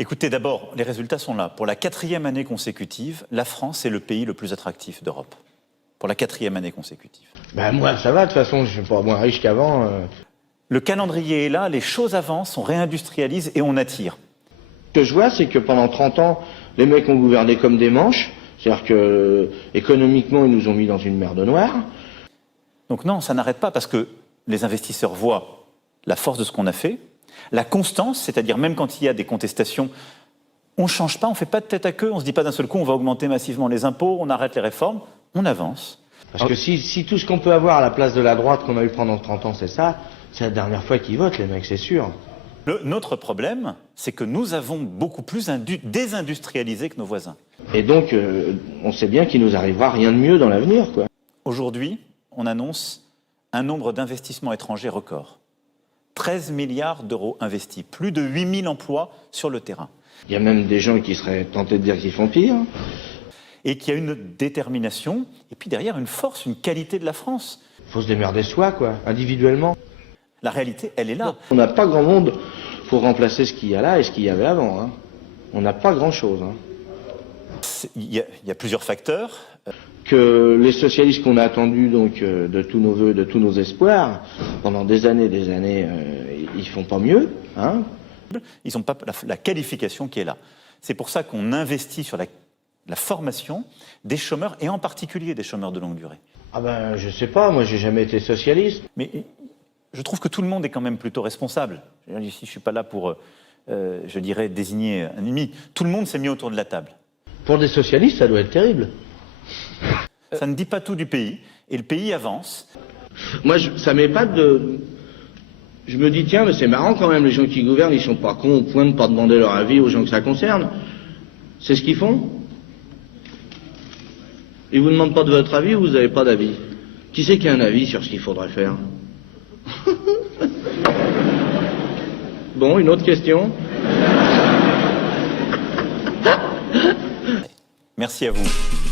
Écoutez, d'abord, les résultats sont là. Pour la 4e année consécutive, la France est le pays le plus attractif d'Europe. Pour la 4e année consécutive. Ben moi, ça va, de toute façon, je suis pas moins riche qu'avant. Le calendrier est là, les choses avancent, on réindustrialise et on attire. Ce que je vois, c'est que pendant 30 ans, les mecs ont gouverné comme des manches. C'est-à-dire que, économiquement, ils nous ont mis dans une merde noire. Donc non, ça n'arrête pas parce que les investisseurs voient la force de ce qu'on a fait, la constance, c'est-à-dire même quand il y a des contestations, on ne change pas, on ne fait pas de tête à queue, on ne se dit pas d'un seul coup on va augmenter massivement les impôts, on arrête les réformes, on avance. Parce que si tout ce qu'on peut avoir à la place de la droite qu'on a eu pendant 30 ans, c'est ça, c'est la dernière fois qu'ils votent, les mecs, c'est sûr. Notre problème, c'est que nous avons beaucoup plus désindustrialisé que nos voisins. Et donc, on sait bien qu'il nous arrivera rien de mieux dans l'avenir, quoi. Aujourd'hui, on annonce un nombre d'investissements étrangers record. 13 milliards d'euros investis, plus de 8000 emplois sur le terrain. Il y a même des gens qui seraient tentés de dire qu'ils font pire. Et qu'il y a une détermination, et puis derrière une force, une qualité de la France. Il faut se démerder soi, quoi, individuellement. La réalité, elle est là. On n'a pas grand monde pour remplacer ce qu'il y a là et ce qu'il y avait avant. Hein. On n'a pas grand-chose. Hein. Il y a plusieurs facteurs. Que les socialistes qu'on a attendus donc, de tous nos vœux, de tous nos espoirs, pendant des années, ils font pas mieux. Hein. Ils n'ont pas la qualification qui est là. C'est pour ça qu'on investit sur la formation des chômeurs, et en particulier des chômeurs de longue durée. Ah ben, je sais pas, moi j'ai jamais été socialiste. Mais je trouve que tout le monde est quand même plutôt responsable. Ici, je ne suis pas là pour, je dirais, désigner un ennemi. Tout le monde s'est mis autour de la table. Pour des socialistes, ça doit être terrible. Ça ne dit pas tout du pays, et le pays avance. Moi, ça m'épate de... Je me dis, tiens, mais c'est marrant quand même, les gens qui gouvernent, ils sont pas cons au point de ne pas demander leur avis aux gens que ça concerne. C'est ce qu'ils font. Ils vous demandent pas de votre avis ou vous n'avez pas d'avis? Qui c'est qui a un avis sur ce qu'il faudrait faire? Bon, une autre question? Merci à vous.